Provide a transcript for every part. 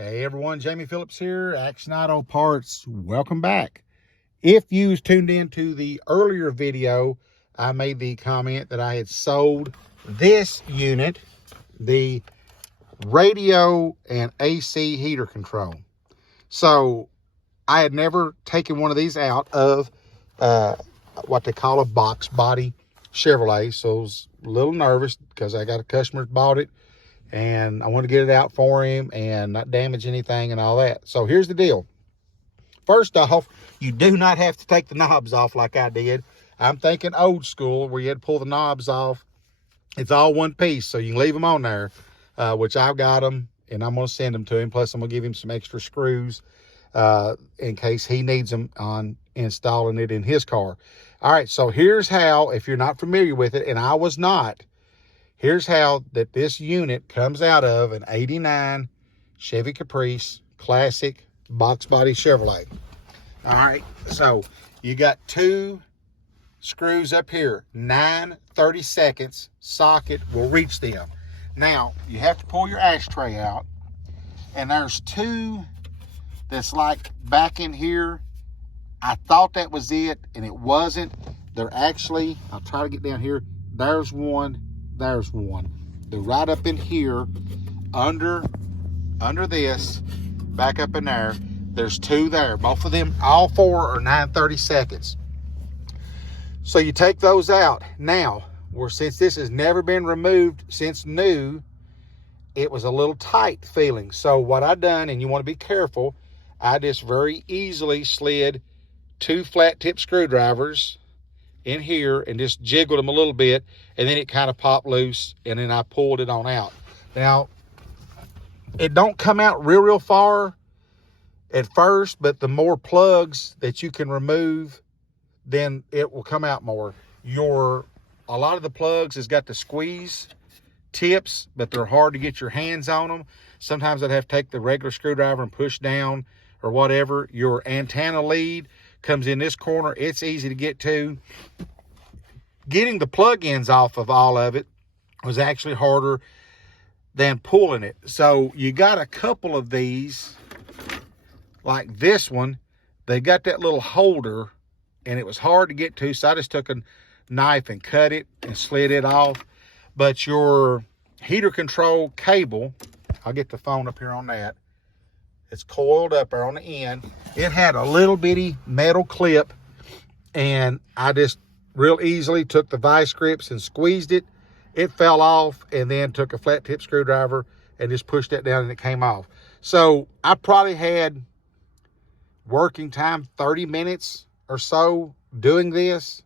Hey everyone, Jamie Phillips here, Action Auto Parts. Welcome back. If you was tuned into the earlier video, I made the comment that I had sold this unit, the radio and AC heater control. So I had never taken one of these out of what they call a box body Chevrolet. So I was a little nervous because I got a customer that bought it, and I want to get it out for him and not damage anything and all that. So here's the deal. First off, you do not have to take the knobs off like I did. I'm thinking old school where you had to pull the knobs off. It's all one piece, so you can leave them on there, which I've got them, and I'm going to send them to him. Plus, I'm going to give him some extra screws in case he needs them on installing it in his car. All right, so here's how, if you're not familiar with it, and I was not, here's how that this unit comes out of an 89 Chevy Caprice Classic box body Chevrolet. All right, so you got two screws up here, 9/32 socket will reach them. Now, you have to pull your ashtray out, and there's two that's like back in here. I thought that was it, and it wasn't. They're actually, I'll try to get down here. There's one. There's one. They're right up in here, under this, back up in there. There's two there. Both of them, all four are 9/32. So you take those out. Now, since this has never been removed since new, it was a little tight feeling. So what I done, and you want to be careful, I just very easily slid two flat tip screwdrivers in here and just jiggled them a little bit, and then it kind of popped loose, and then I pulled it on out. Now, it don't come out real far at first, but the more plugs that you can remove, then it will come out more. A lot of the plugs has got the squeeze tips, but they're hard to get your hands on them. Sometimes I'd have to take the regular screwdriver and push down or whatever. Your antenna lead comes in this corner. It's easy to get to. Getting the plug-ins off of all of it was actually harder than pulling it. So you got a couple of these, like this one. They got that little holder, and it was hard to get to, so I just took a knife and cut it and slid it off. But your heater control cable, I'll get the phone up here on that. It's coiled up there on the end. It had a little bitty metal clip, and I just real easily took the vice grips and squeezed it. It fell off, and then took a flat tip screwdriver and just pushed that down, and it came off. So I probably had working time 30 minutes or so doing this,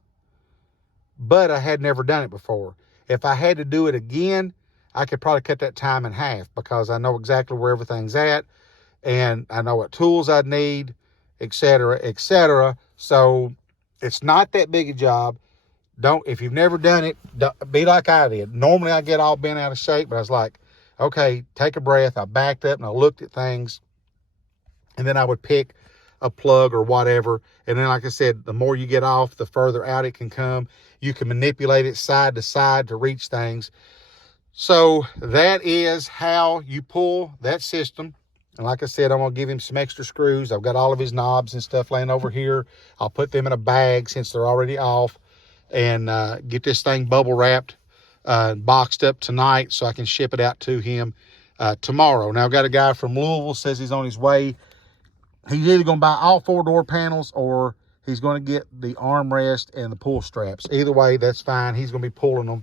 but I had never done it before. If I had to do it again, I could probably cut that time in half, because I know exactly where everything's at, and I know what tools I'd need, etc., etc. So it's not that big a job. If you've never done it, be like I did. Normally I get all bent out of shape, but I was like, okay, take a breath. I backed up and I looked at things, and then I would pick a plug or whatever. And then, like I said, the more you get off, the further out it can come. You can manipulate it side to side to reach things. So that is how you pull that system. And like I said, I'm going to give him some extra screws. I've got all of his knobs and stuff laying over here. I'll put them in a bag since they're already off, and get this thing bubble wrapped, boxed up tonight, so I can ship it out to him tomorrow. Now, I've got a guy from Louisville, says he's on his way. He's either going to buy all four door panels, or he's going to get the armrest and the pull straps. Either way, that's fine. He's going to be pulling them.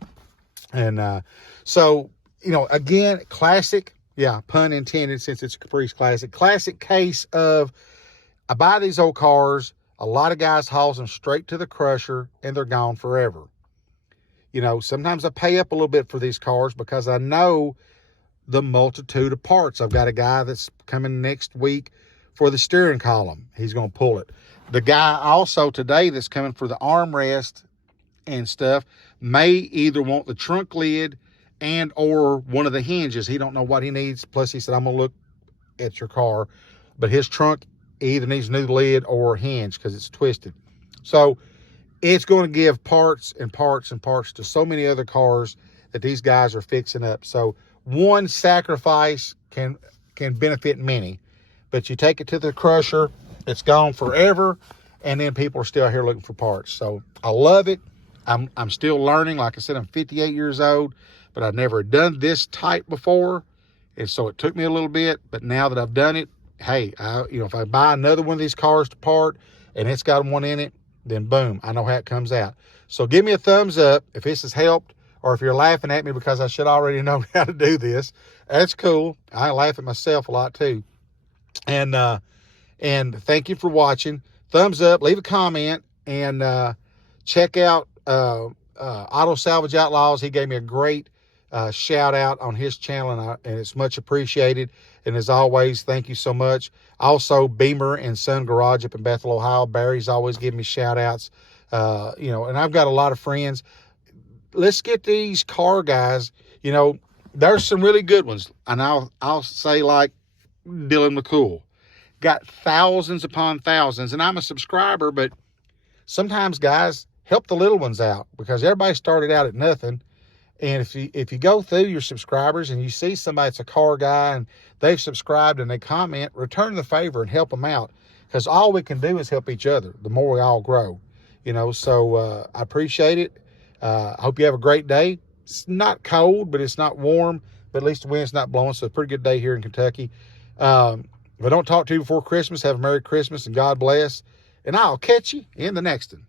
And so, you know, again, classic. Yeah, pun intended, since it's a Caprice Classic. Classic case of, I buy these old cars, a lot of guys hauls them straight to the crusher, and they're gone forever. You know, sometimes I pay up a little bit for these cars because I know the multitude of parts. I've got a guy that's coming next week for the steering column. He's going to pull it. The guy also today that's coming for the armrest and stuff may either want the trunk lid and or one of the hinges. He don't know what he needs. Plus, he said, I'm going to look at your car, but his trunk either needs a new lid or hinge because it's twisted. So it's going to give parts and parts and parts to so many other cars that these guys are fixing up. So one sacrifice can can benefit many. But you take it to the crusher, it's gone forever, and then people are still here looking for parts. So I love it. I'm still learning. Like I said, I'm 58 years old, but I've never done this type before. And so it took me a little bit, but now that I've done it, hey, if I buy another one of these cars to part and it's got one in it, then boom, I know how it comes out. So give me a thumbs up if this has helped, or if you're laughing at me because I should already know how to do this. That's cool. I laugh at myself a lot too. And thank you for watching. Thumbs up, leave a comment, and check out Auto Salvage Outlaws. He gave me a great shout out on his channel, and it's much appreciated. And as always, thank you so much. Also, Beamer and Son Garage up in Bethel, Ohio. Barry's always giving me shout outs. And I've got a lot of friends. Let's get these car guys. There's some really good ones, and I'll say like Dylan McCool. Got thousands upon thousands, and I'm a subscriber, but sometimes guys, help the little ones out, because everybody started out at nothing. And if you go through your subscribers and you see somebody that's a car guy and they've subscribed and they comment, return the favor and help them out, because all we can do is help each other the more we all grow. So I appreciate it. I hope you have a great day. It's not cold, but it's not warm, but at least the wind's not blowing, so it's a pretty good day here in Kentucky. If I don't talk to you before Christmas, have a Merry Christmas and God bless. And I'll catch you in the next one.